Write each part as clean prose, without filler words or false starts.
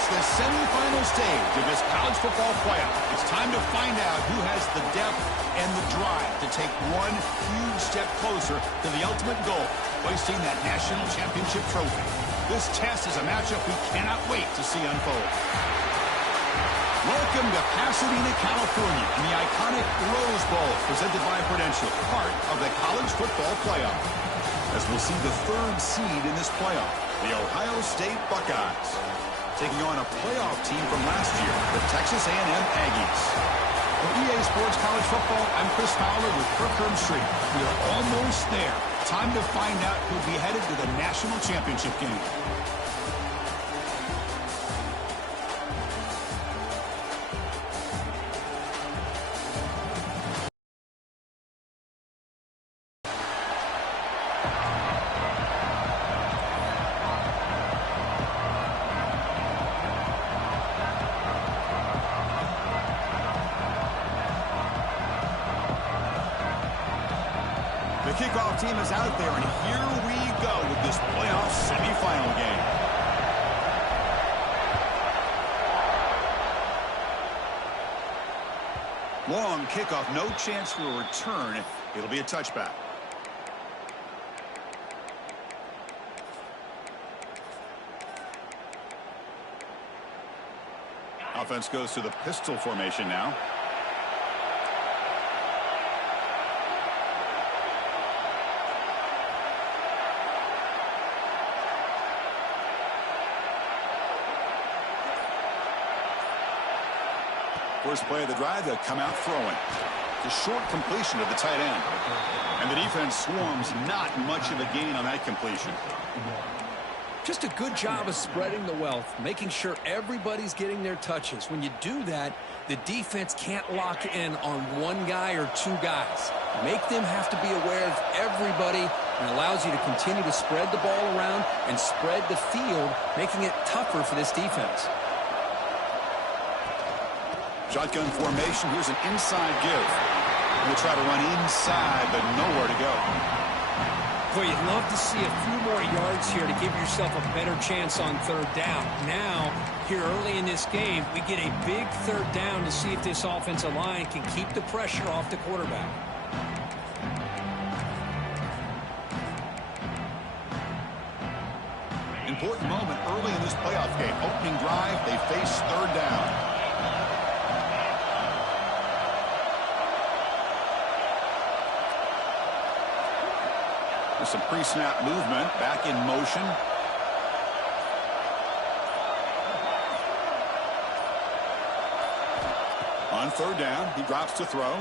It's the semifinal stage of this college football playoff. It's time to find out who has the depth and the drive to take one huge step closer to the ultimate goal, hoisting that national championship trophy. This test is a matchup we cannot wait to see unfold. Welcome to Pasadena, California, and the iconic Rose Bowl, presented by Prudential, part of the college football playoff. As we'll see the third seed in this playoff, the Ohio State Buckeyes, taking on a playoff team from last year, the Texas A&M Aggies. For EA Sports College Football, I'm Chris Fowler with Kirk Herbstreit. We are almost there. Time to find out who'll be headed to the national championship game. The kickoff team is out there, and here we go with this playoff semifinal game. Long kickoff, no chance for a return. It'll be a touchback. Offense goes to the pistol formation now. First play of the drive, they'll come out throwing. The short completion to the tight end. And the defense swarms, not much of a gain on that completion. Just a good job of spreading the wealth, making sure everybody's getting their touches. When you do that, the defense can't lock in on one guy or two guys. Make them have to be aware of everybody, and allows you to continue to spread the ball around and spread the field, making it tougher for this defense. Shotgun formation. Here's an inside give. We'll try to run inside, but nowhere to go. Boy, you'd love to see a few more yards here to give yourself a better chance on third down. Now, here early in this game, we get a big third down to see if this offensive line can keep the pressure off the quarterback. Important moment early in this playoff game. Opening drive, they face third down. With some pre-snap movement, back in motion. On third down, he drops to throw.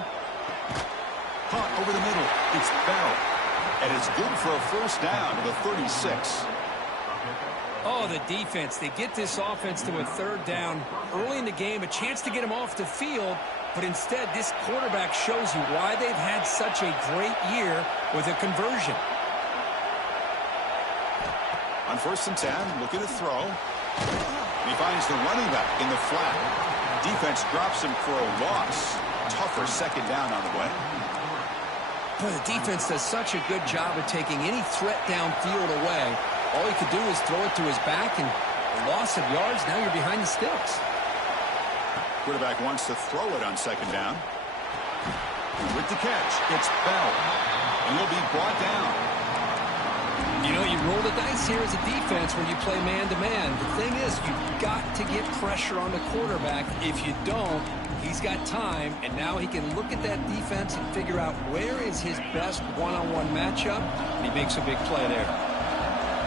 Caught over the middle. It's Bell. And it's good for a first down to the 36. Oh, the defense. They get this offense to a third down early in the game, a chance to get them off the field. But instead, this quarterback shows you why they've had such a great year with a conversion. On 1st and 10, looking to throw. And he finds the running back in the flat. Defense drops him for a loss. Tougher second down on the way. Boy, the defense does such a good job of taking any threat downfield away. All he could do is throw it to his back, and a loss of yards, now you're behind the sticks. Quarterback wants to throw it on second down. With the catch, it's Bell. And he'll be brought down. You know, you roll the dice here as a defense when you play man-to-man. The thing is, you've got to get pressure on the quarterback. If you don't, he's got time, and now he can look at that defense and figure out where is his best one-on-one matchup, and he makes a big play there.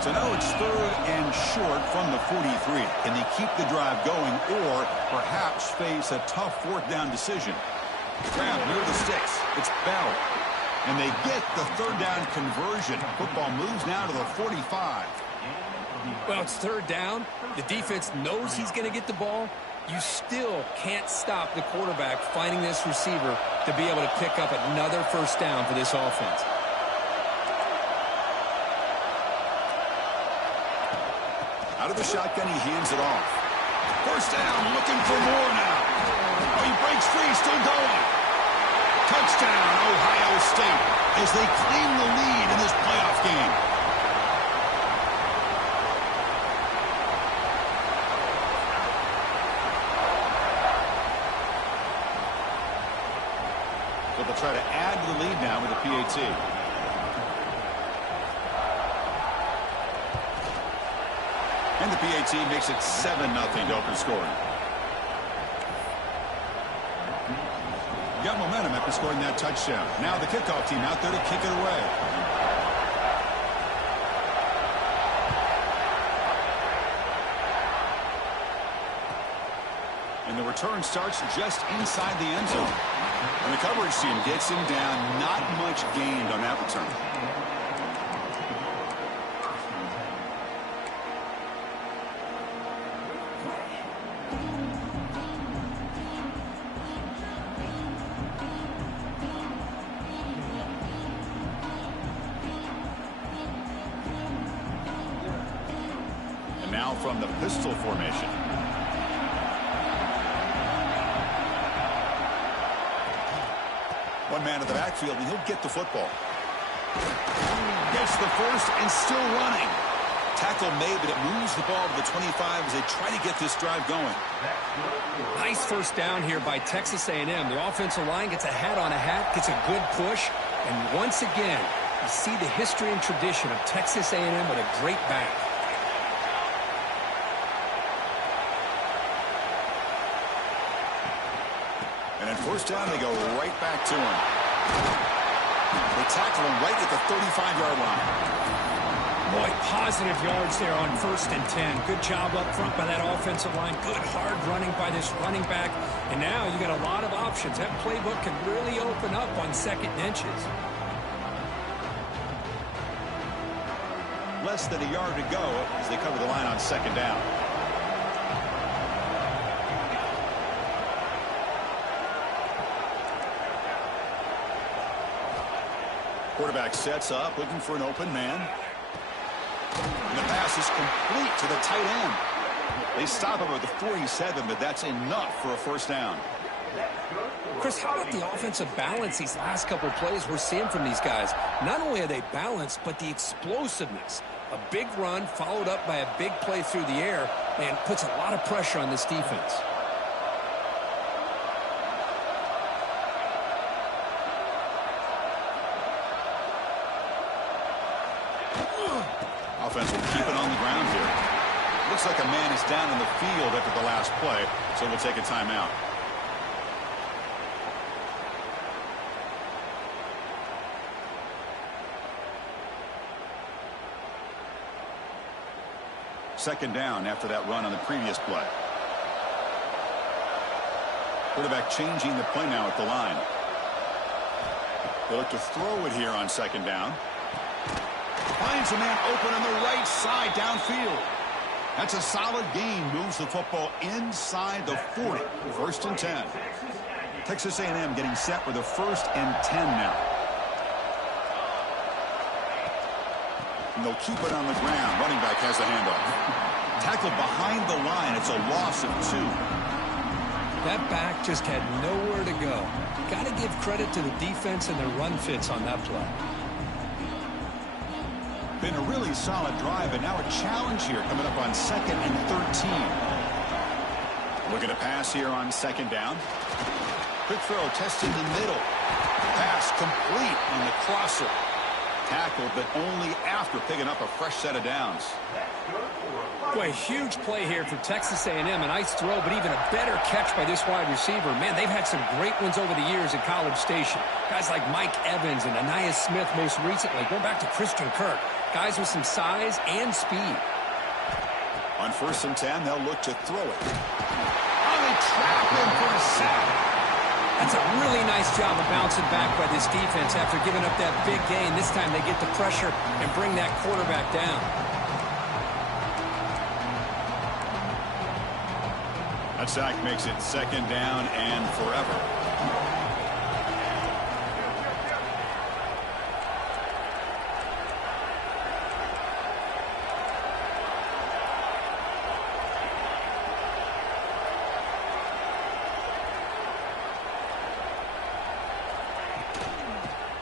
So now it's third and short from the 43. Can they keep the drive going or perhaps face a tough fourth down decision? Grab near the sticks. It's Bell. And they get the third down conversion. Football moves now to the 45. Well, it's third down. The defense knows he's going to get the ball. You still can't stop the quarterback finding this receiver to be able to pick up another first down for this offense. Out of the shotgun, he hands it off. First down, looking for more now. Oh, he breaks free, still going. Touchdown, Ohio State, as they claim the lead in this playoff game. but they'll try to add to the lead now with a PAT. And the PAT makes it 7-0 to open scoring. Got momentum after scoring that touchdown. Now the kickoff team out there to kick it away. And the return starts just inside the end zone. And the coverage team gets him down. Not much gained on that return. And now from the pistol formation. One man in the backfield, and he'll get the football. Gets the first and still running. Tackle made, but it moves the ball to the 25 as they try to get this drive going. Nice first down here by Texas A&M. The offensive line gets a hat on a hat, gets a good push, and once again, you see the history and tradition of Texas A&M with a great back. And at first down, they go right back to him. They tackle him right at the 35-yard line. Boy, positive yards there on 1st and 10. Good job up front by that offensive line. Good hard running by this running back. And now you got a lot of options. That playbook can really open up on 2nd and inches. Less than a yard to go as they cover the line on 2nd down. Quarterback sets up, looking for an open man. And the pass is complete to the tight end. They stop him at the 47, but that's enough for a first down. Chris, how about the offensive balance these last couple of plays we're seeing from these guys? Not only are they balanced, but the explosiveness. A big run followed up by a big play through the air, and puts a lot of pressure on this defense. Offense will keep it on the ground here. Looks like a man is down in the field after the last play, so we'll take a timeout. Second down after that run on the previous play. Quarterback changing the play now at the line. They look to throw it here on 2nd down. Finds a man open on the right side downfield. That's a solid gain. Moves the football inside the 40. 1st and 10. Texas A&M getting set with a 1st and 10 now. And they'll keep it on the ground. Running back has the handoff. Tackled behind the line. It's a loss of 2. That back just had nowhere to go. Got to give credit to the defense and their run fits on that play. Been a really solid drive, and now a challenge here coming up on 2nd and 13. Looking to pass here on 2nd down. Quick throw testing the middle. Pass complete on the crosser. Tackled, but only after picking up a fresh set of downs. Boy, huge play here for Texas A&M. A nice throw, but even a better catch by this wide receiver. Man, they've had some great ones over the years at College Station. Guys like Mike Evans and Anais Smith most recently. Going back to Christian Kirk. Guys with some size and speed. On 1st and 10, they'll look to throw it. Oh, they trap him for a sack. That's a really nice job of bouncing back by this defense after giving up that big gain. This time they get the pressure and bring that quarterback down. That sack makes it 2nd down and forever.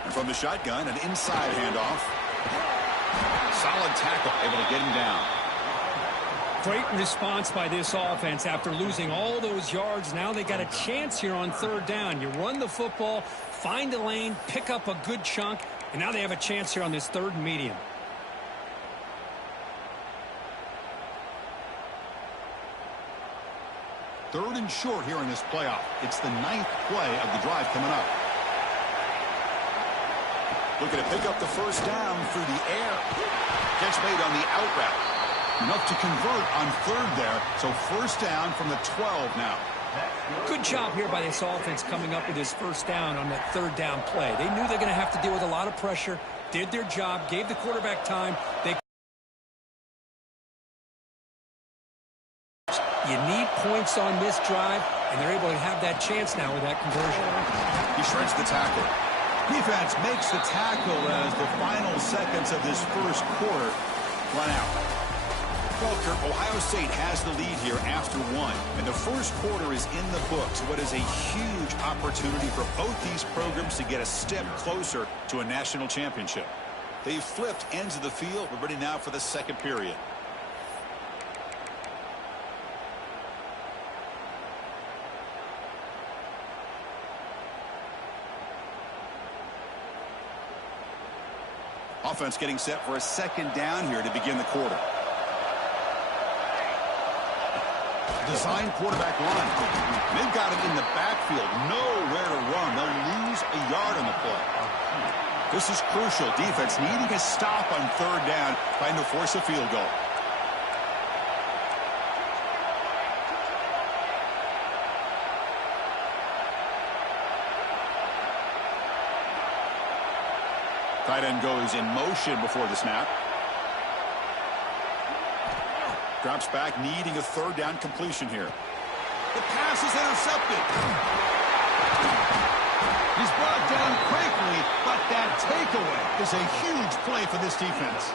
And from the shotgun, an inside handoff. Solid tackle, able to get him down. Great response by this offense after losing all those yards. Now they got a chance here on third down. You run the football, find a lane, pick up a good chunk, and now they have a chance here on this third and medium. Third and short here in this playoff. It's the 9th play of the drive coming up. Looking to pick up the first down through the air. Catch made on the out route. Enough to convert on third there. So first down from the 12 now. Good job here by this offense coming up with this first down on that third down play. They knew they're going to have to deal with a lot of pressure, did their job, gave the quarterback time. You need points on this drive, and they're able to have that chance now with that conversion. He shreds the tackle. Defense makes the tackle as the final seconds of this first quarter run out. Well, Kirk, Ohio State has the lead here after one, and the first quarter is in the books. What is a huge opportunity for both these programs to get a step closer to a national championship. They've flipped ends of the field. We're ready now for the second period. Offense getting set for a second down here to begin the quarter. Design quarterback run. They've got it in the backfield. Nowhere to run. They'll lose a yard on the play. This is crucial. Defense needing a stop on third down, trying to force a field goal. Tight end goes in motion before the snap. Drops back, needing a third down completion here. The pass is intercepted. He's brought down quickly, but that takeaway is a huge play for this defense.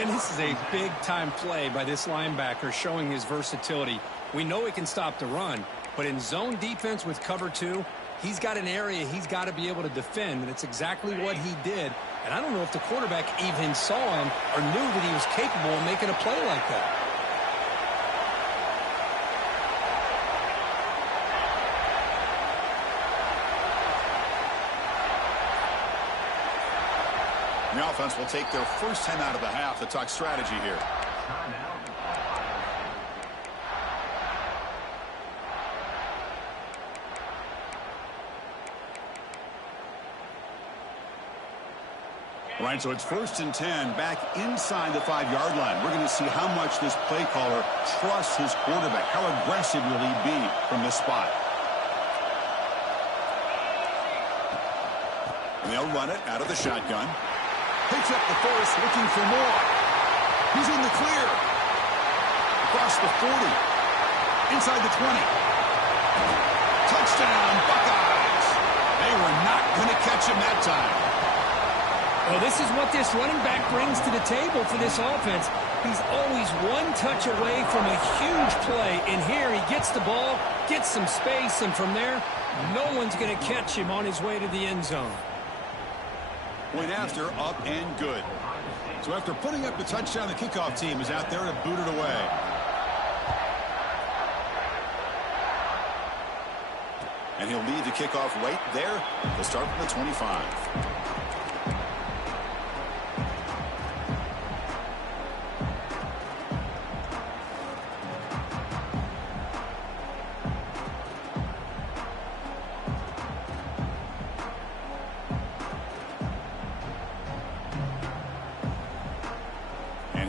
And this is a big-time play by this linebacker, showing his versatility. We know he can stop the run, but in zone defense with cover two, he's got an area he's got to be able to defend, and it's exactly what he did. And I don't know if the quarterback even saw him or knew that he was capable of making a play like that. The offense will take their first time out of the half to talk strategy here. Right, so it's 1st and 10 back inside the 5-yard line. We're going to see how much this play caller trusts his quarterback. How aggressive will he be from this spot? And they'll run it out of the shotgun. Picks up the first, looking for more. He's in the clear. Across the 40. Inside the 20. Touchdown, Buckeyes. They were not going to catch him that time. Well, this is what this running back brings to the table for this offense. He's always one touch away from a huge play. And here he gets the ball, gets some space, and from there, no one's going to catch him on his way to the end zone. Point after, up and good. So after putting up the touchdown, the kickoff team is out there to boot it away. And he'll lead the kickoff right there. They'll start from the 25.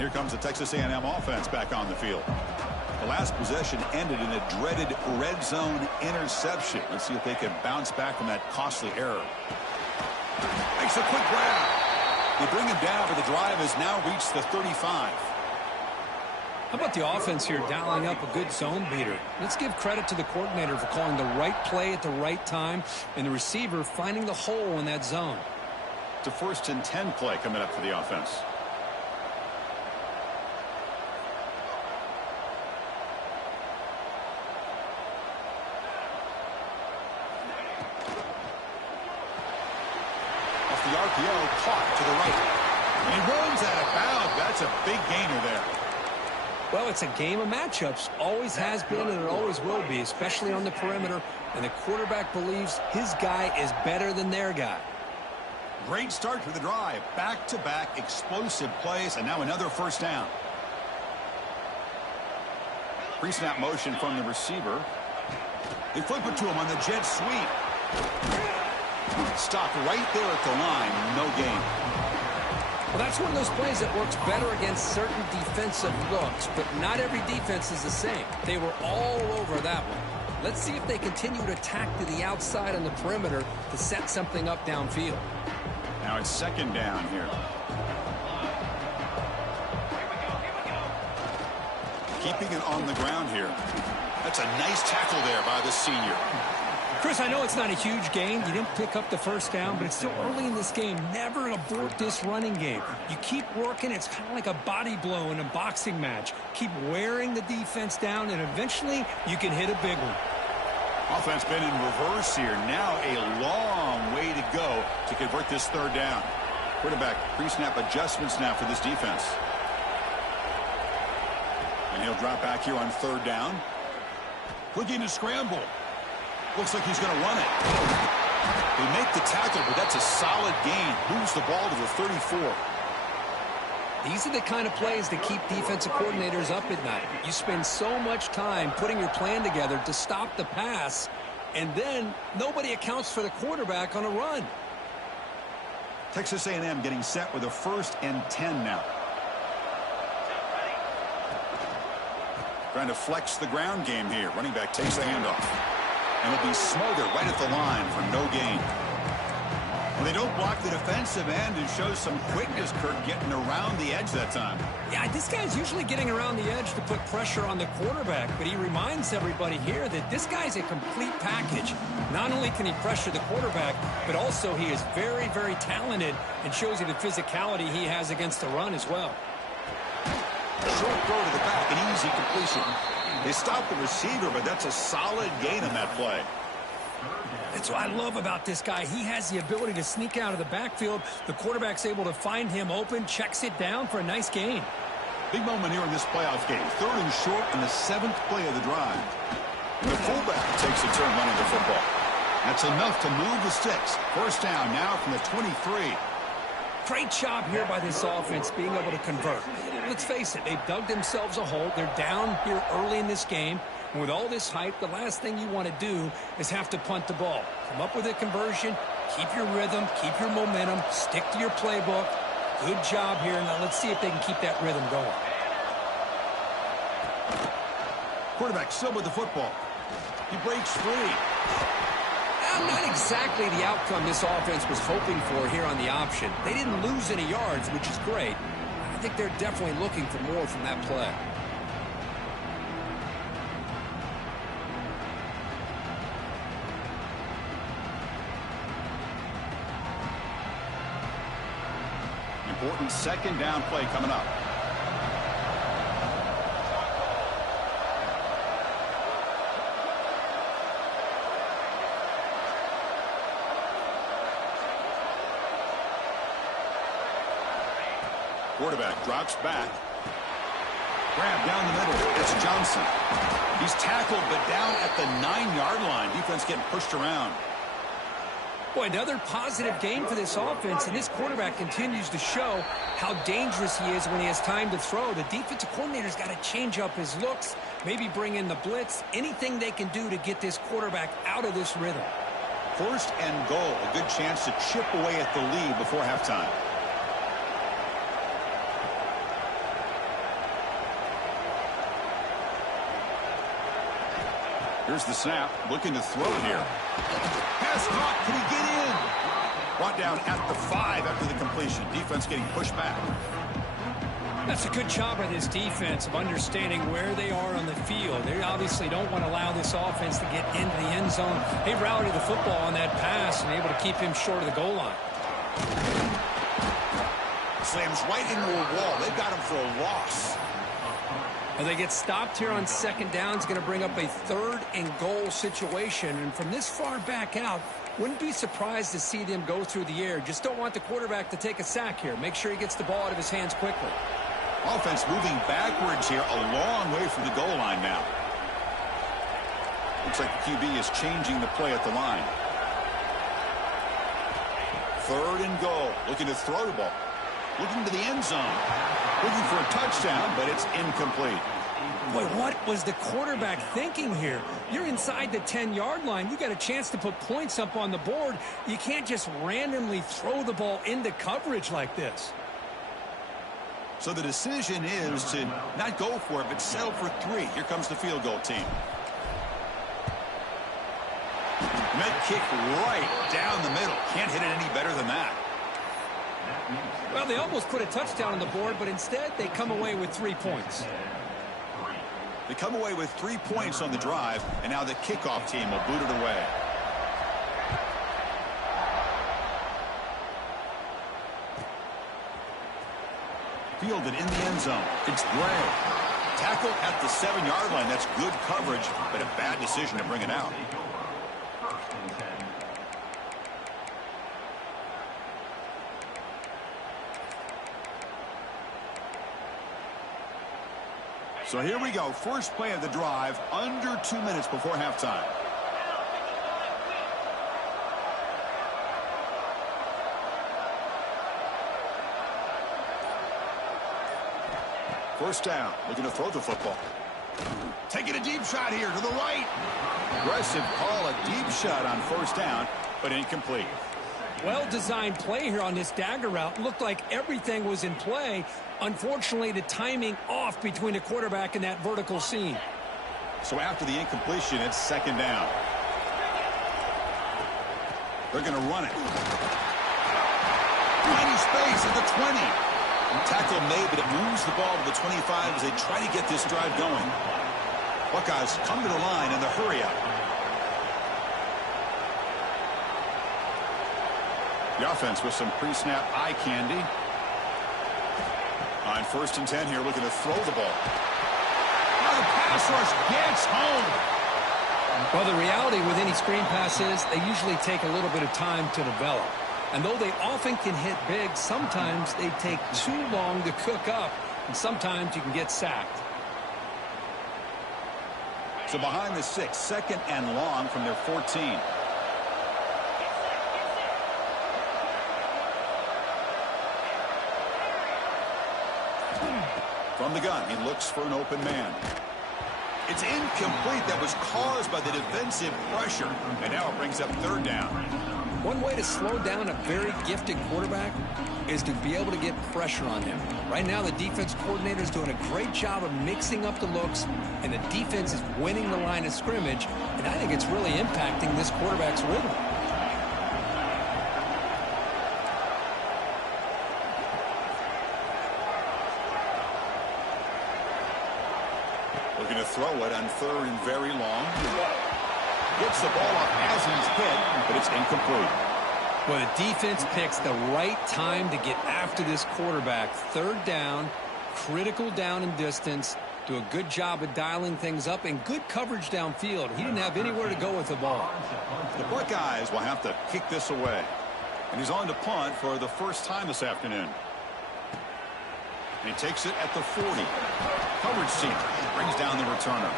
Here comes the Texas A&M offense back on the field. The last possession ended in a dreaded red zone interception. Let's see if they can bounce back from that costly error. Makes a quick grab. They bring him down, but the drive has now reached the 35. How about the offense here dialing up a good zone beater? Let's give credit to the coordinator for calling the right play at the right time and the receiver finding the hole in that zone. It's a 1st and 10 play coming up for the offense. The RPO caught to the right. And he runs out of bounds. That's a big gainer there. Well, it's a game of matchups. Always has been and it always will be, especially on the perimeter. And the quarterback believes his guy is better than their guy. Great start to the drive. Back-to-back explosive plays, and now another first down. Pre-snap motion from the receiver. They flip it to him on the jet sweep. Stopped right there at the line. No gain. Well, that's one of those plays that works better against certain defensive looks, but not every defense is the same. They were all over that one. Let's see if they continue to attack to the outside on the perimeter to set something up downfield. Now it's second down here. Keeping it on the ground here. That's a nice tackle there by the senior. Chris, I know it's not a huge gain. You didn't pick up the first down, but it's still early in this game. Never abort this running game. You keep working. It's kind of like a body blow in a boxing match. Keep wearing the defense down, and eventually you can hit a big one. Offense been in reverse here. Now a long way to go to convert this third down. Quarterback pre-snap adjustments now for this defense. And he'll drop back here on third down. Looking to scramble. Looks like he's going to run it. They make the tackle, but that's a solid gain. Moves the ball to the 34. These are the kind of plays that keep defensive coordinators up at night. You spend so much time putting your plan together to stop the pass, and then nobody accounts for the quarterback on a run. Texas A&M getting set with a 1st and 10 now. Trying to flex the ground game here. Running back takes the handoff. And it'll be smothered right at the line for no gain. Well, they don't block the defensive end and show some quickness, Kirk, getting around the edge that time. Yeah, this guy's usually getting around the edge to put pressure on the quarterback, but he reminds everybody here that this guy's a complete package. Not only can he pressure the quarterback, but also he is very, very talented and shows you the physicality he has against the run as well. Short throw to the back, an easy completion. They stop the receiver, but that's a solid gain on that play. That's what I love about this guy. He has the ability to sneak out of the backfield. The quarterback's able to find him open, checks it down for a nice gain. Big moment here in this playoff game. 3rd and short in the 7th play of the drive. The fullback takes a turn running the football. That's enough to move the sticks. First down now from the 23. Great job here by this offense being able to convert. Let's face it, they've dug themselves a hole. They're down here early in this game. And with all this hype, the last thing you want to do is have to punt the ball. Come up with a conversion, keep your rhythm, keep your momentum, stick to your playbook. Good job here. Now let's see if they can keep that rhythm going. Quarterback still with the football. He breaks free. Not exactly the outcome this offense was hoping for here on the option. They didn't lose any yards, which is great. I think they're definitely looking for more from that play. Important second down play coming up. Quarterback drops back. Grab down the middle. It's Johnson. He's tackled, but down at the 9-yard line. Defense getting pushed around. Boy, another positive game for this offense, and this quarterback continues to show how dangerous he is when he has time to throw. The defensive coordinator's got to change up his looks, maybe bring in the blitz, anything they can do to get this quarterback out of this rhythm. 1st and goal. A good chance to chip away at the lead before halftime. Here's the snap. Looking to throw here. Pass caught. Can he get in? Brought down at the 5 after the completion. Defense getting pushed back. That's a good job by this defense of understanding where they are on the field. They obviously don't want to allow this offense to get into the end zone. They rallied the football on that pass and able to keep him short of the goal line. Slams right into a wall. They've got him for a loss. And they get stopped here on second down. It's going to bring up a 3rd and goal situation. And from this far back out, wouldn't be surprised to see them go through the air. Just don't want the quarterback to take a sack here. Make sure he gets the ball out of his hands quickly. Offense moving backwards here, a long way from the goal line now. Looks like the QB is changing the play at the line. 3rd and goal. Looking to throw the ball. Looking to the end zone. Looking for a touchdown, but it's incomplete. Boy, what was the quarterback thinking here? You're inside the 10-yard line. You got a chance to put points up on the board. You can't just randomly throw the ball into coverage like this. So the decision is to not go for it, but settle for 3. Here comes the field goal team. Mid kick right down the middle. Can't hit it any better than that. Well, they almost put a touchdown on the board, but instead they come away with 3 points. They come away with 3 points on the drive, and now the kickoff team will boot it away. Fielded in the end zone. It's Gray. Tackle at the 7-yard line. That's good coverage, but a bad decision to bring it out. So here we go. First play of the drive, under 2 minutes before halftime. First down, looking to throw the football. Taking a deep shot here to the right. Aggressive call, a deep shot on first down, but incomplete. Well-designed play here on this dagger route. Looked like everything was in play. Unfortunately, the timing off between the quarterback and that vertical seam. So after the incompletion, it's 2nd down. They're going to run it. Tiny space at the 20. Tackle made, but it moves the ball to the 25 as they try to get this drive going. Buckeyes come to the line in the hurry-up. The offense with some pre-snap eye candy. On 1st and 10 here, looking to throw the ball. Oh, the pass rush gets home. Well, the reality with any screen pass is they usually take a little bit of time to develop. And though they often can hit big, sometimes they take too long to cook up, and sometimes you can get sacked. So behind the 6, 2nd and long from their 14. From the gun, he looks for an open man. It's incomplete. That was caused by the defensive pressure. And now it brings up 3rd down. One way to slow down a very gifted quarterback is to be able to get pressure on him. Right now, the defense coordinator is doing a great job of mixing up the looks, and the defense is winning the line of scrimmage, and I think it's really impacting this quarterback's rhythm. Looking to throw it on 3rd and very long. Gets the ball up as he's hit, but it's incomplete. Well, the defense picks the right time to get after this quarterback. 3rd down, critical down and distance. Do a good job of dialing things up and good coverage downfield. He didn't have anywhere to go with the ball. The Buckeyes will have to kick this away. And he's on to punt for the first time this afternoon. And he takes it at the 40. Coverage team brings down the returner.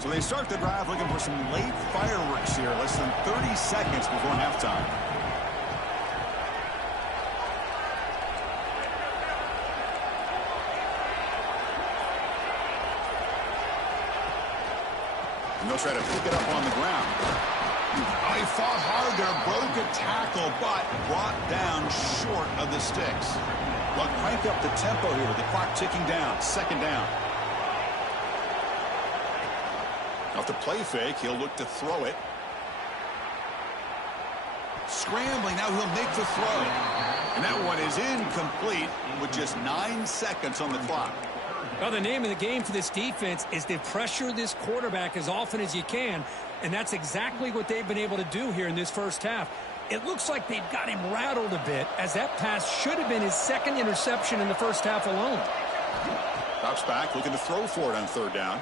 So they start the drive looking for some late fireworks here, less than 30 seconds before halftime. And they'll try to pick it up on the ground. Oh, he fought hard there, broke a tackle, but brought down short of the sticks. Well, crank up the tempo here with the clock ticking down. 2nd down. Off the play fake, he'll look to throw it. Scrambling, now he'll make the throw. And that one is incomplete with just 9 seconds on the clock. Well, the name of the game for this defense is to pressure this quarterback as often as you can, and that's exactly what they've been able to do here in this first half. It looks like they've got him rattled a bit, as that pass should have been his second interception in the first half alone. Drops back, looking to throw for it on third down.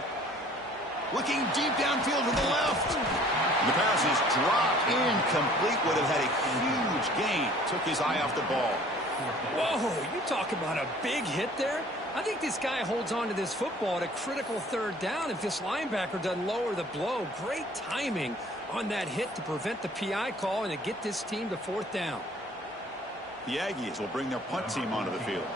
Looking deep downfield to the left. And the pass is dropped incomplete. Would have had a huge gain. Took his eye off the ball. Whoa, you talk about a big hit there. I think this guy holds on to this football at a critical third down if this linebacker doesn't lower the blow. Great timing on that hit to prevent the PI call and to get this team to fourth down. The Aggies will bring their punt team onto the field.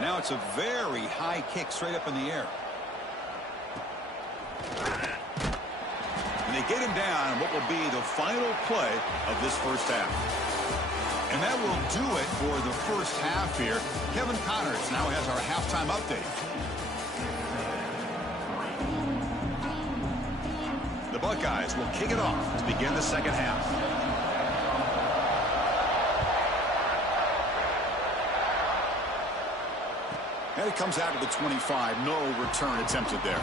Now it's a very high kick straight up in the air. And they get him down what will be the final play of this first half. And that will do it for the first half here. Kevin Connors now has our halftime update. The Buckeyes will kick it off to begin the second half. And it comes out to the 25. No return attempted there.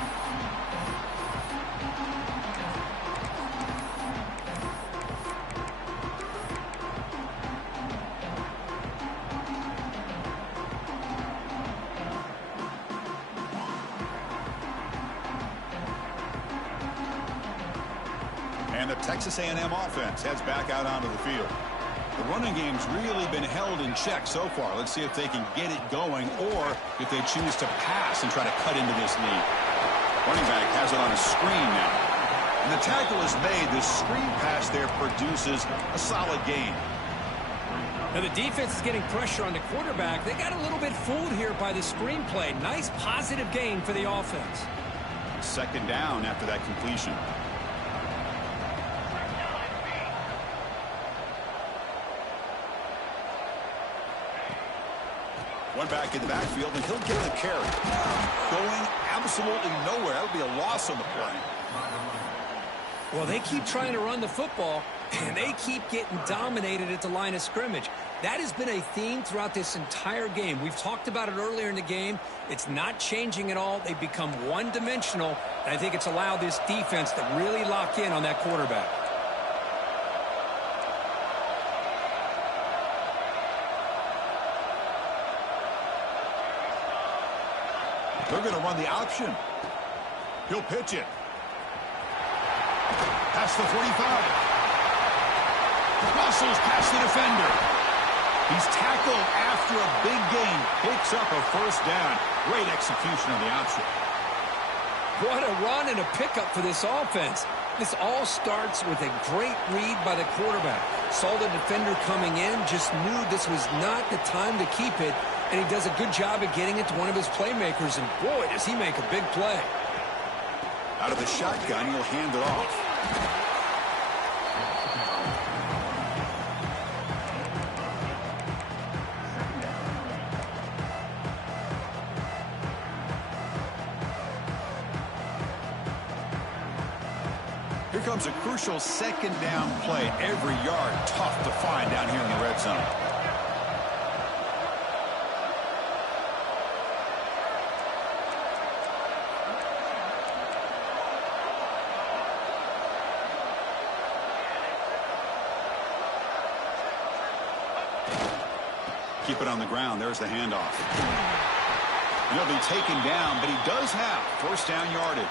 And the Texas A&M offense heads back out onto the field. The running game's really been held in check so far. Let's see if they can get it going or if they choose to pass and try to cut into this lead. Running back has it on a screen now. And the tackle is made. The screen pass there produces a solid gain. Now the defense is getting pressure on the quarterback. They got a little bit fooled here by the screen play. Nice positive gain for the offense. Second down after that completion. One back in the backfield, and he'll get the carry. Going absolutely nowhere. That'll be a loss on the play. Well, they keep trying to run the football, and they keep getting dominated at the line of scrimmage. That has been a theme throughout this entire game. We've talked about it earlier in the game. It's not changing at all. They've become one-dimensional, and I think it's allowed this defense to really lock in on that quarterback. They're going to run the option. He'll pitch it. Past the 45. Muscles past the defender. He's tackled after a big gain. Picks up a first down. Great execution on the option. What a run and a pickup for this offense. This all starts with a great read by the quarterback. Saw the defender coming in, just knew this was not the time to keep it. And he does a good job of getting it to one of his playmakers. And boy, does he make a big play. Out of the shotgun, he'll hand it off. Here comes a crucial second down play. Every yard tough to find down here in the red zone. Keep it on the ground. There's the handoff. And he'll be taken down, but he does have first down yardage.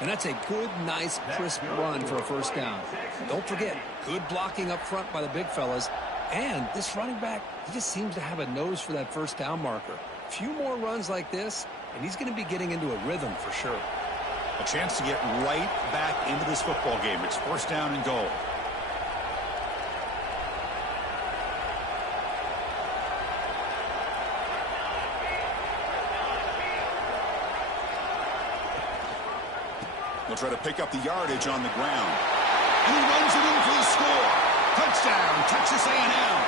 And that's a good, nice, crisp run for a first down. Don't forget, good blocking up front by the big fellas. And this running back, he just seems to have a nose for that first down marker. A few more runs like this, and he's going to be getting into a rhythm for sure. A chance to get right back into this football game. It's first down and goal. He'll try to pick up the yardage on the ground. And he runs it in for the score. Touchdown, Texas A&M.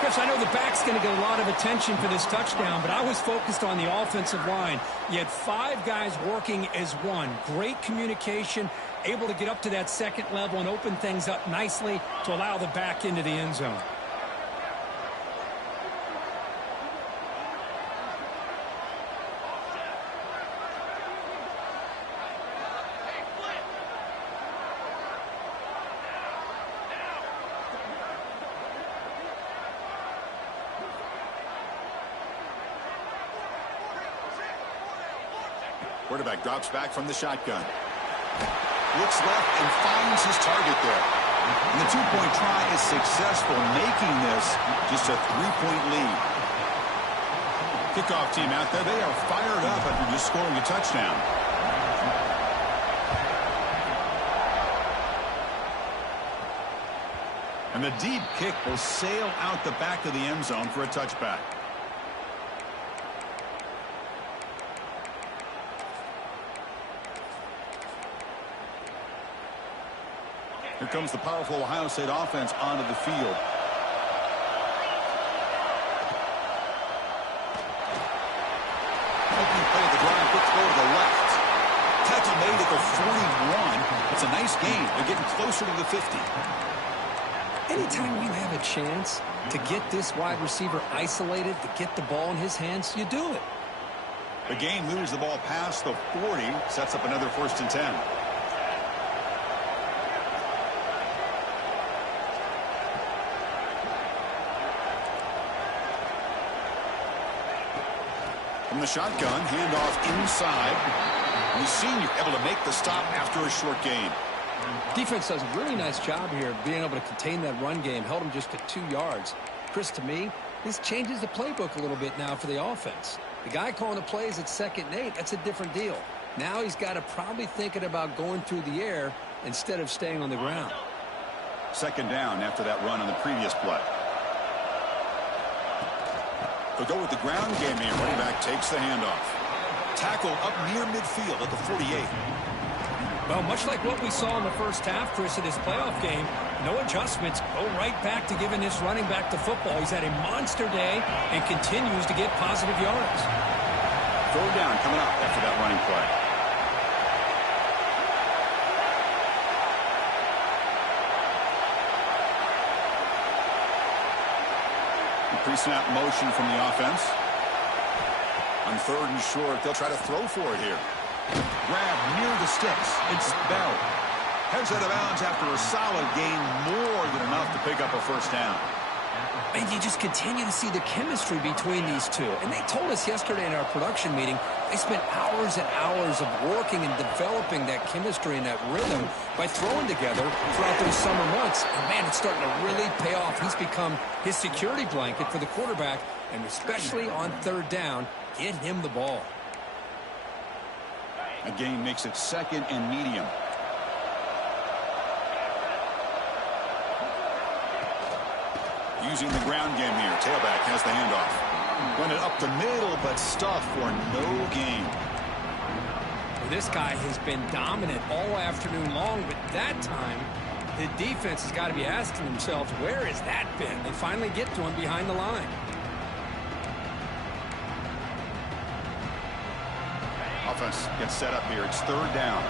Chris, I know the back's going to get a lot of attention for this touchdown, but I was focused on the offensive line. You had 5 guys working as one. Great communication, able to get up to that second level and open things up nicely to allow the back into the end zone. Quarterback drops back from the shotgun. Looks left and finds his target there. And the two-point try is successful, making this just a three-point lead. Kickoff team out there. They are fired up after just scoring a touchdown. And the deep kick will sail out the back of the end zone for a touchback. Here comes the powerful Ohio State offense onto the field. Opening play of the drive, quick throw to the left. Tackle made at the 41. It's a nice gain. They're getting closer to the 50. Anytime you have a chance to get this wide receiver isolated, to get the ball in his hands, you do it. The gain moves the ball past the 40, sets up another 1st and 10. From the shotgun, handoff inside. And the senior able to make the stop after a short gain. Defense does a really nice job here of being able to contain that run game. Held him just at 2 yards. Chris, to me, this changes the playbook a little bit now for the offense. The guy calling the plays at 2nd and 8, that's a different deal. Now he's got to probably thinking about going through the air instead of staying on the ground. 2nd down after that run on the previous play. They'll go with the ground game here. Running back takes the handoff. Tackle up near midfield at the 48. Well, much like what we saw in the first half, Chris, of this playoff game, no adjustments. Go right back to giving this running back the football. He's had a monster day and continues to get positive yards. 3rd down coming up after that running play. Pre-snap motion from the offense. On 3rd and short, they'll try to throw for it here. Grab near the sticks. It's Bell. Heads out of bounds after a solid gain, more than enough to pick up a 1st down. And you just continue to see the chemistry between these two. And they told us yesterday in our production meeting, they spent hours and hours of working and developing that chemistry and that rhythm by throwing together throughout those summer months. And, man, it's starting to really pay off. He's become his security blanket for the quarterback, and especially on 3rd down, get him the ball. A gain makes it 2nd and medium. Using the ground game here. Tailback has the handoff. Run it up the middle, but stuffed for no gain. Well, this guy has been dominant all afternoon long, but that time, the defense has got to be asking themselves, where has that been? They finally get to him behind the line. Offense gets set up here. It's 3rd down.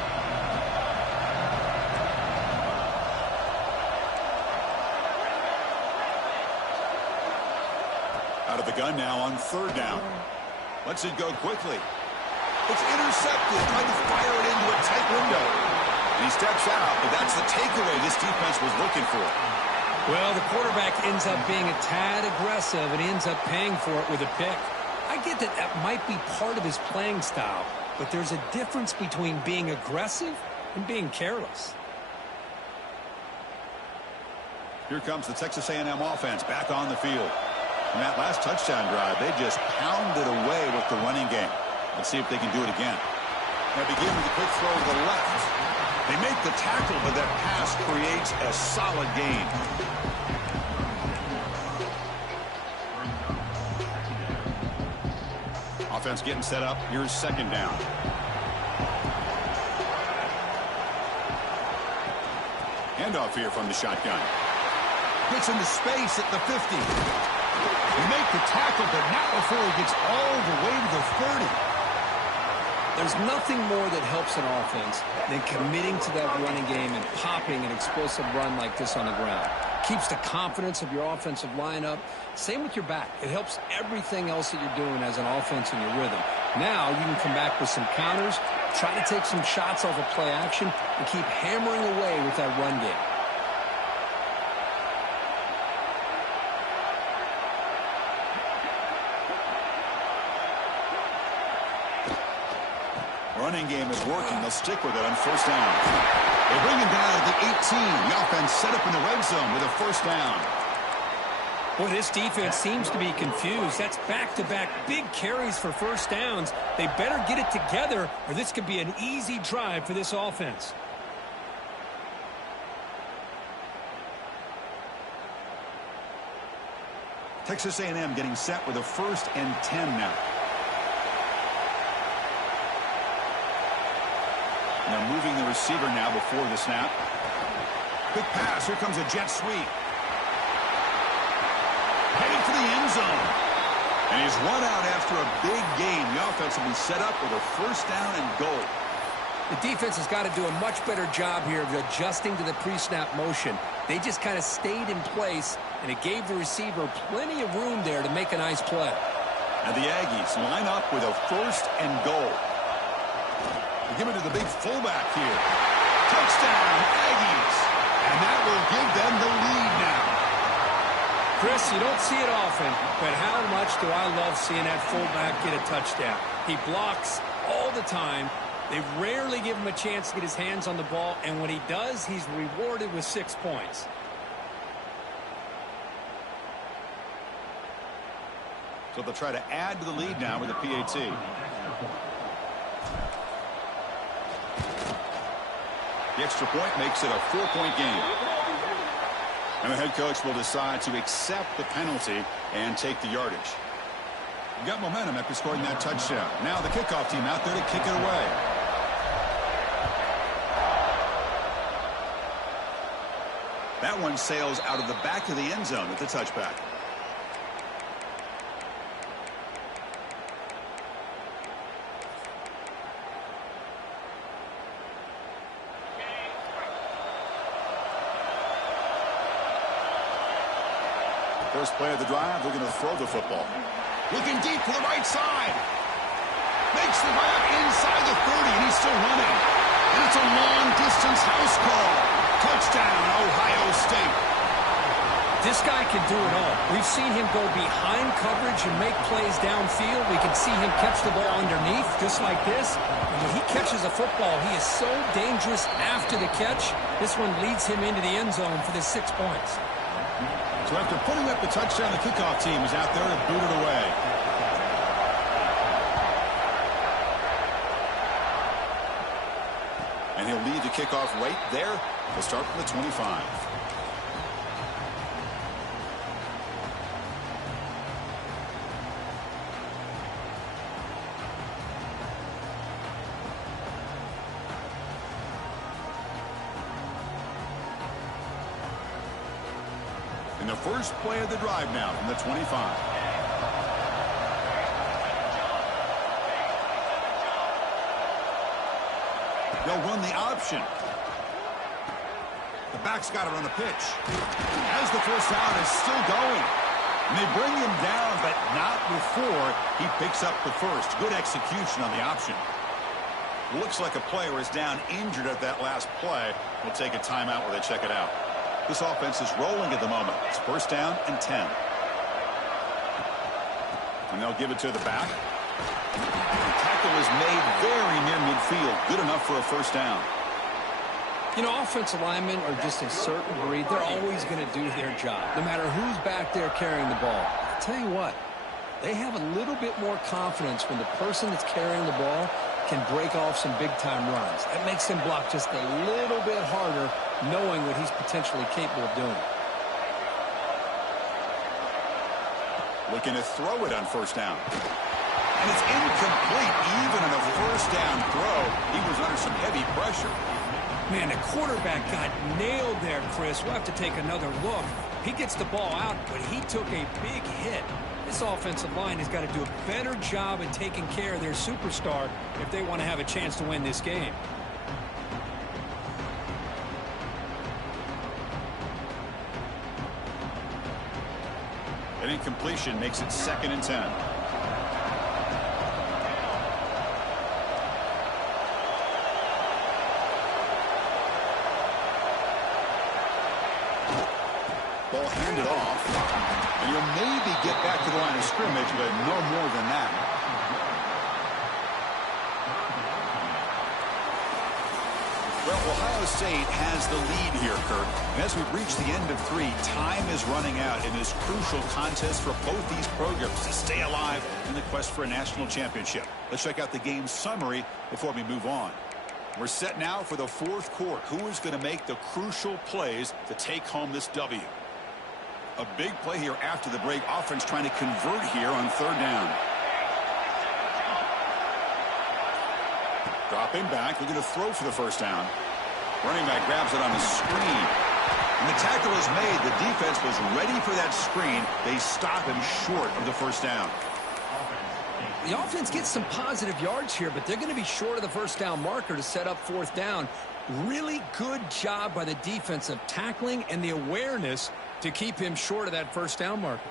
Out of the gun now on 3rd down. Lets it go quickly. It's intercepted. Trying to fire it into a tight window. And he steps out, but that's the takeaway this defense was looking for. Well, the quarterback ends up being a tad aggressive, and he ends up paying for it with a pick. I get that that might be part of his playing style, but there's a difference between being aggressive and being careless. Here comes the Texas A&M offense back on the field. In that last touchdown drive, they just pounded away with the running game. Let's see if they can do it again. They begin with a quick throw to the left. They make the tackle, but that pass creates a solid gain. Offense getting set up. Here's 2nd down. Handoff here from the shotgun. Gets into space at the 50. You make the tackle, but not before he gets all the way to the 30. There's nothing more that helps an offense than committing to that running game and popping an explosive run like this on the ground. Keeps the confidence of your offensive lineup. Same with your back. It helps everything else that you're doing as an offense in your rhythm. Now you can come back with some counters, try to take some shots off of play action, and keep hammering away with that run game. Running game is working. They'll stick with it on first down. They bring him down at the 18. The offense set up in the red zone with a first down. Well, this defense seems to be confused. That's back-to-back big carries for first downs. They better get it together, or this could be an easy drive for this offense. Texas A&M getting set with a 1st and 10 now. And they're moving the receiver now before the snap. Quick pass. Here comes a jet sweep. Heading for the end zone. And he's run out after a big gain. The offense will be set up with a first down and goal. The defense has got to do a much better job here of adjusting to the pre-snap motion. They just kind of stayed in place, and it gave the receiver plenty of room there to make a nice play. And the Aggies line up with a first and goal. They give it to the big fullback here. Touchdown, Aggies. And that will give them the lead now. Chris, you don't see it often, but how much do I love seeing that fullback get a touchdown? He blocks all the time. They rarely give him a chance to get his hands on the ball, and when he does, he's rewarded with 6 points. So they'll try to add to the lead now with a PAT. The extra point makes it a 4-point game. And the head coach will decide to accept the penalty and take the yardage. You got momentum after scoring that touchdown. Now the kickoff team out there to kick it away. That one sails out of the back of the end zone at the touchback. First play of the drive, they're going to throw the football. Looking deep to the right side. Makes the grab inside the 30, and he's still running. And it's a long-distance house call. Touchdown, Ohio State. This guy can do it all. We've seen him go behind coverage and make plays downfield. We can see him catch the ball underneath, just like this. And when he catches a football, he is so dangerous after the catch. This one leads him into the end zone for the 6 points. So after putting up the touchdown, the kickoff team is out there to boot it away. And he'll lead the kickoff right there. He'll start from the 25. In the first play of the drive now from the 25. They'll run the option. The back's got it on the pitch. As the first down is still going. And they bring him down, but not before he picks up the first. Good execution on the option. Looks like a player is down injured at that last play. We'll take a timeout while they check it out. This offense is rolling at the moment. It's first down and 10. And they'll give it to the back. The tackle is made very near midfield. Good enough for a first down. You know, offensive linemen are just a certain breed. They're always going to do their job, no matter who's back there carrying the ball. I'll tell you what, they have a little bit more confidence when the person that's carrying the ball can break off some big-time runs. That makes them block just a little bit harder, knowing what he's potentially capable of doing. Looking to throw it on first down. And it's incomplete. Even in a first down throw, he was under some heavy pressure. Man, the quarterback got nailed there, Chris. We'll have to take another look. He gets the ball out, but he took a big hit. This offensive line has got to do a better job at taking care of their superstar if they want to have a chance to win this game. An incompletion makes it 2nd and 10. Ball handed off. And you'll maybe get back to the line of scrimmage, but no more than that. Well, Ohio State has the lead here, Kirk. And as we reach the end of 3, time is running out in this crucial contest for both these programs to stay alive in the quest for a national championship. Let's check out the game summary before we move on. We're set now for the 4th quarter. Who is going to make the crucial plays to take home this W? A big play here after the break. Offense trying to convert here on 3rd down. Dropping back, looking to throw for the 1st down. Running back grabs it on the screen. And the tackle is made. The defense was ready for that screen. They stop him short of the 1st down. The offense gets some positive yards here, but they're going to be short of the 1st down marker to set up 4th down. Really good job by the defense of tackling and the awareness to keep him short of that 1st down marker.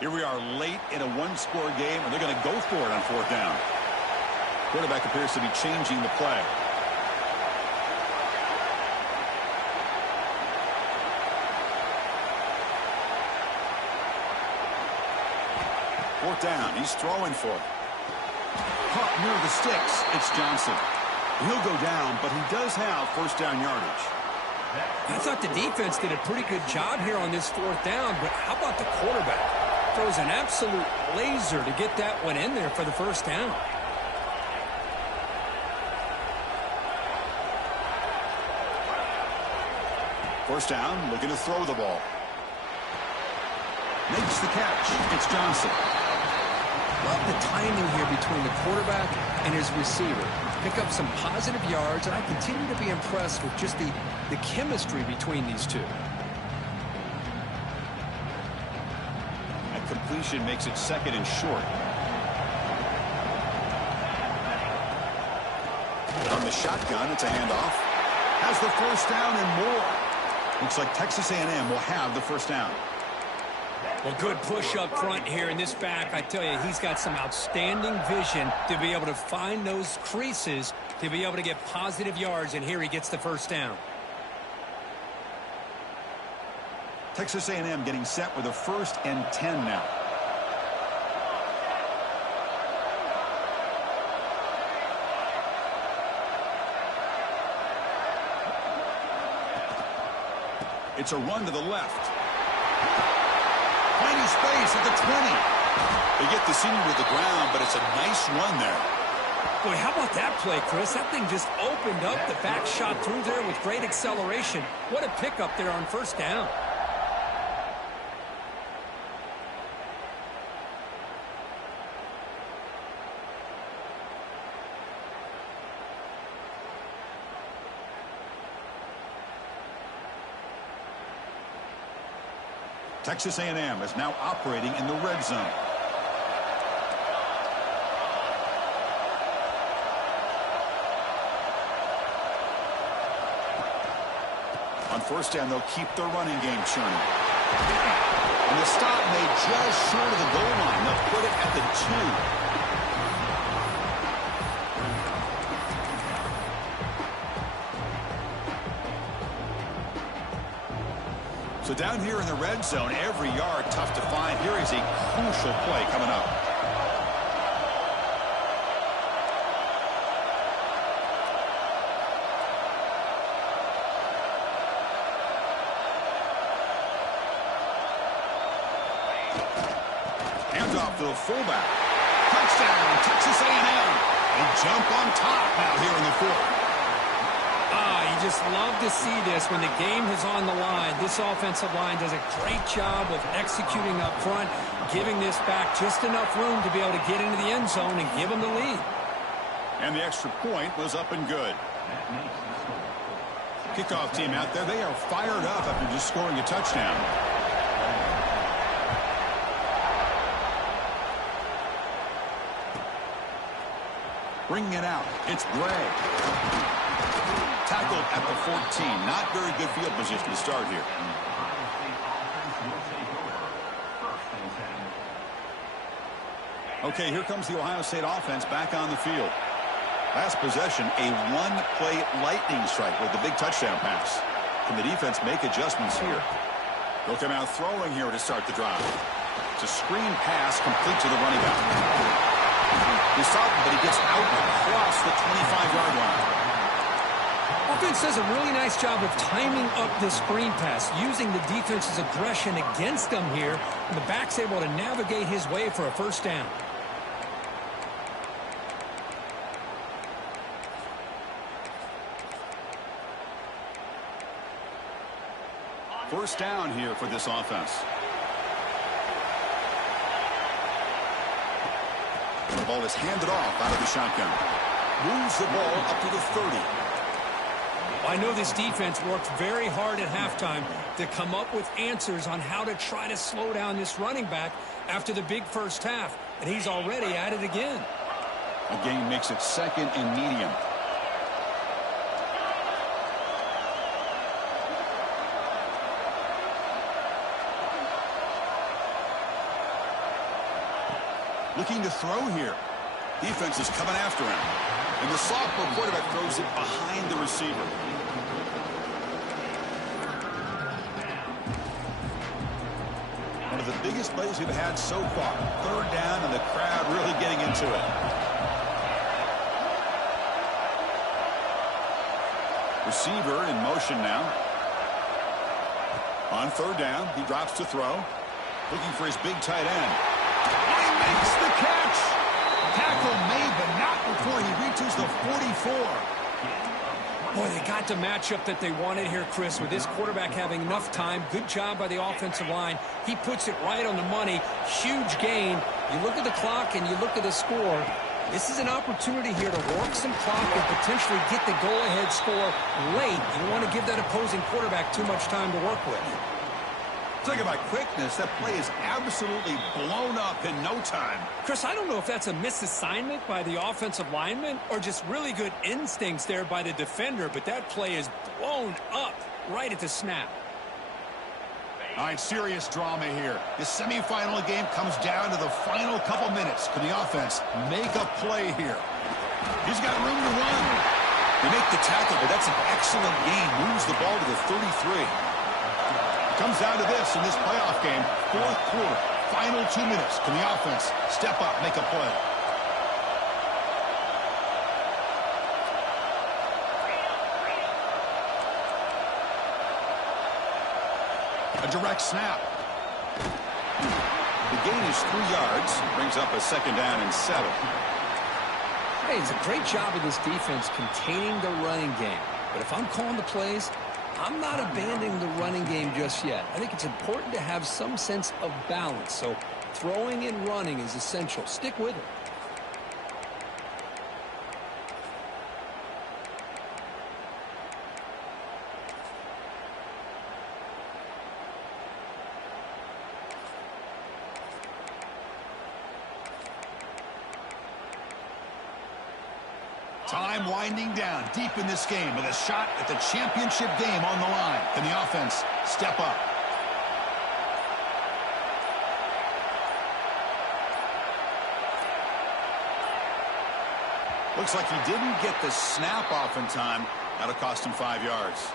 Here we are late in a 1-score game, and they're going to go for it on 4th down. Quarterback appears to be changing the play. Fourth down. He's throwing for it. Caught near the sticks. It's Johnson. He'll go down, but he does have 1st down yardage. I thought the defense did a pretty good job here on this 4th down, but how about the quarterback? Throws an absolute laser to get that one in there for the 1st down. First down, looking to throw the ball. Makes the catch. It's Johnson. Love the timing here between the quarterback and his receiver. Pick up some positive yards, and I continue to be impressed with just the chemistry between these two. That completion makes it 2nd and short. On the shotgun, it's a handoff. Has the 1st down and more. Looks like Texas A&M will have the 1st down. Well, good push up front here in this back. I tell you, he's got some outstanding vision to be able to find those creases to be able to get positive yards, and here he gets the 1st down. Texas A&M getting set with a 1st and 10 now. It's a run to the left. Plenty space at the 20. They get the senior to the ground, but it's a nice run there. Boy, how about that play, Chris? That thing just opened up. The back shot through there with great acceleration. What a pickup there on 1st down. Texas A&M is now operating in the red zone. On 1st down, they'll keep their running game churning. And the stop made just short of the goal line. They'll put it at the 2. So down here in the red zone, every yard tough to find. Here is a crucial play coming up. Handoff to the fullback. Touchdown, Texas A&M. They jump on top now here in the 4th. You just love to see this when the game is on the line. This offensive line does a great job of executing up front, giving this back just enough room to be able to get into the end zone and give them the lead. And the extra point was up and good. Kickoff team out there, they are fired up after just scoring a touchdown. Bringing it out, it's Gray. Tackled at the 14. Not very good field position to start here. Okay, here comes the Ohio State offense back on the field. Last possession, a one-play lightning strike with the big touchdown pass. Can the defense make adjustments here? They'll come out throwing here to start the drive. It's a screen pass complete to the running back. He's stopped, but he gets out across the 25-yard line. Offense does a really nice job of timing up this screen pass, using the defense's aggression against them here, and the back's able to navigate his way for a first down. First down here for this offense. The ball is handed off out of the shotgun. Moves the ball up to the 30. I know this defense worked very hard at halftime to come up with answers on how to try to slow down this running back after the big first half, and he's already at it again. A gain makes it second and medium. Looking to throw here. Defense is coming after him. And the sophomore quarterback throws it behind the receiver. One of the biggest plays we've had so far. Third down and the crowd really getting into it. Receiver in motion now. On third down, he drops to throw. Looking for his big tight end. He makes the catch. Tackle made, but not before he reaches the 44. Boy, they got the matchup that they wanted here, Chris, with this quarterback having enough time. Good job by the offensive line. He puts it right on the money. Huge gain. You look at the clock and you look at the score. This is an opportunity here to work some clock and potentially get the go-ahead score late. You don't want to give that opposing quarterback too much time to work with. Talk about quickness. That play is absolutely blown up in no time. Chris, I don't know if that's a misassignment by the offensive lineman or just really good instincts there by the defender, but that play is blown up right at the snap. All right, serious drama here. The semifinal game comes down to the final couple minutes. Can the offense make a play here? He's got room to run. They make the tackle, but that's an excellent gain. Moves the ball to the 33. Comes down to this in this playoff game. Fourth quarter, final 2 minutes. Can the offense step up, make a play? A direct snap. The gain is 3 yards. Brings up a second down and 7. Hey, it's a great job of this defense containing the running game. But if I'm calling the plays, I'm not abandoning the running game just yet. I think it's important to have some sense of balance. So throwing and running is essential. Stick with it. Time winding down deep in this game with a shot at the championship game on the line. Can the offense step up? Looks like he didn't get the snap off in time. That'll cost him 5 yards.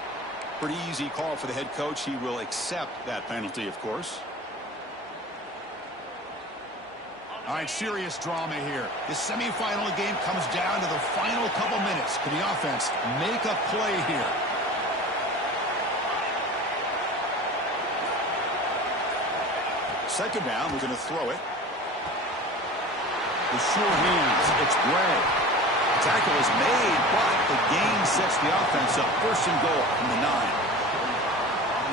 Pretty easy call for the head coach. He will accept that penalty, of course. All right, serious drama here. The semifinal game comes down to the final couple minutes. Can the offense make a play here? Second down, we're going to throw it. The sure hands, it's Gray. Tackle is made, but the gain sets the offense up. First and goal from the 9.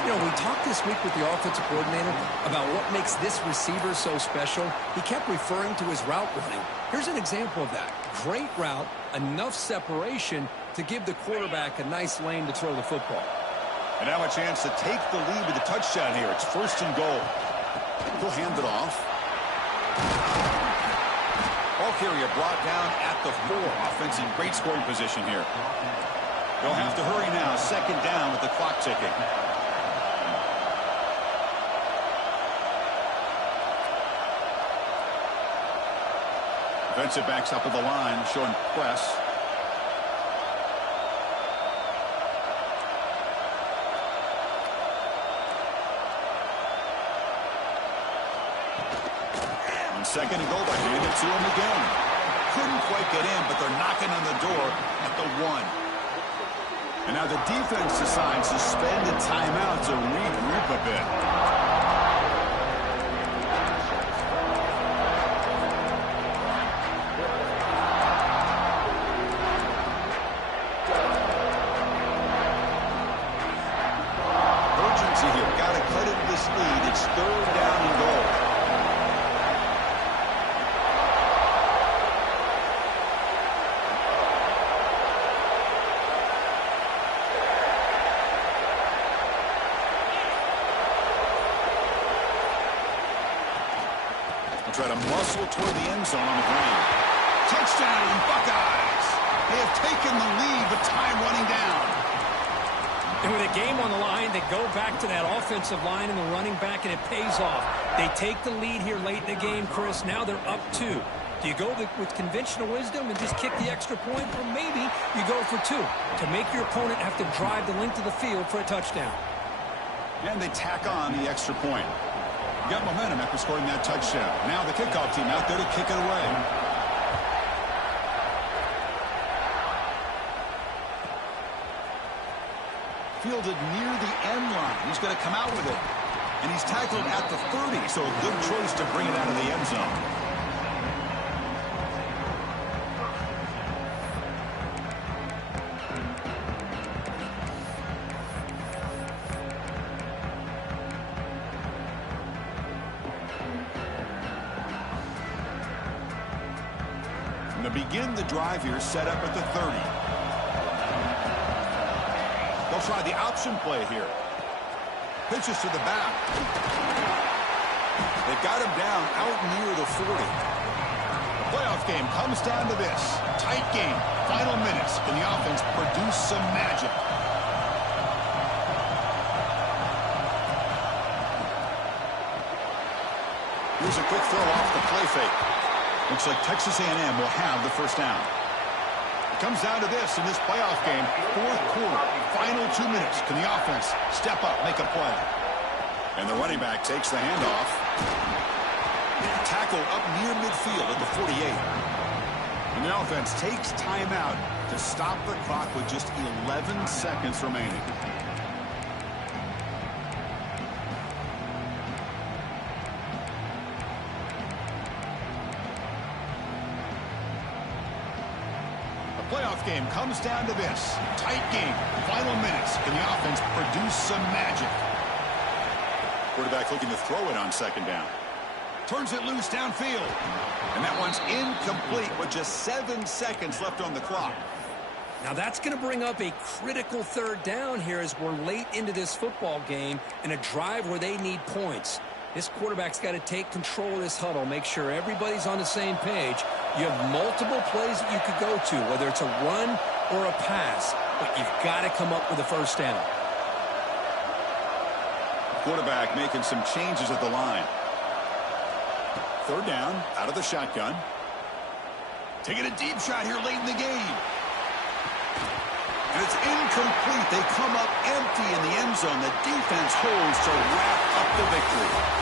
You know, we talked this week with the offensive coordinator about what makes this receiver so special. He kept referring to his route running. Here's an example of that. Great route, enough separation to give the quarterback a nice lane to throw the football. And now a chance to take the lead with a touchdown here. It's first and goal. He'll hand it off. Ball carrier brought down at the 4. Offense in great scoring position here. They'll have to hurry now. Second down with the clock ticking. Defensive backs up at the line, showing press. On second and goal, they hand it to him again. couldn't quite get in, but they're knocking on the door at the 1. And now the defense decides to spend a timeout to regroup a bit. Urgency here. Got to cut into this lead. It's 3rd down and goal. Try to muscle toward the end zone on the ground. Touchdown, Buckeyes! They have taken the lead, but time running down. And with a game on the line, they go back to that offensive line and the running back, and it pays off. They take the lead here late in the game, Chris. Now they're up 2. Do you go with conventional wisdom and just kick the extra point, or maybe you go for 2 to make your opponent have to drive the length of the field for a touchdown? And they tack on the extra point. Got momentum after scoring that touchdown. Now the kickoff team out there to kick it away. Fielded near the end line. He's going to come out with it. And he's tackled at the 30, so a good choice to bring it out of the end zone. To begin the drive here, set up at the 30. They'll try the option play here. Pitches to the back. They've got him down out near the 40. The playoff game comes down to this. Tight game. Final minutes. Can the offense produce some magic? Here's a quick throw off the play fake. Looks like Texas A&M will have the first down. It comes down to this in this playoff game. 4th quarter, final 2 minutes. Can the offense step up, make a play? And the running back takes the handoff. Tackle up near midfield at the 48. And the offense takes timeout to stop the clock with just 11 seconds remaining. Playoff game comes down to this. Tight game. Final minutes. Can the offense produce some magic? Quarterback looking to throw it on 2nd down. Turns it loose downfield. And that one's incomplete with just 7 seconds left on the clock. Now that's going to bring up a critical 3rd down here as we're late into this football game in a drive where they need points. This quarterback's got to take control of this huddle, make sure everybody's on the same page. You have multiple plays that you could go to, whether it's a run or a pass, but you've got to come up with a first down. Quarterback making some changes at the line. 3rd down, out of the shotgun. Taking a deep shot here late in the game. And it's incomplete. They come up empty in the end zone. The defense holds to wrap up the victory.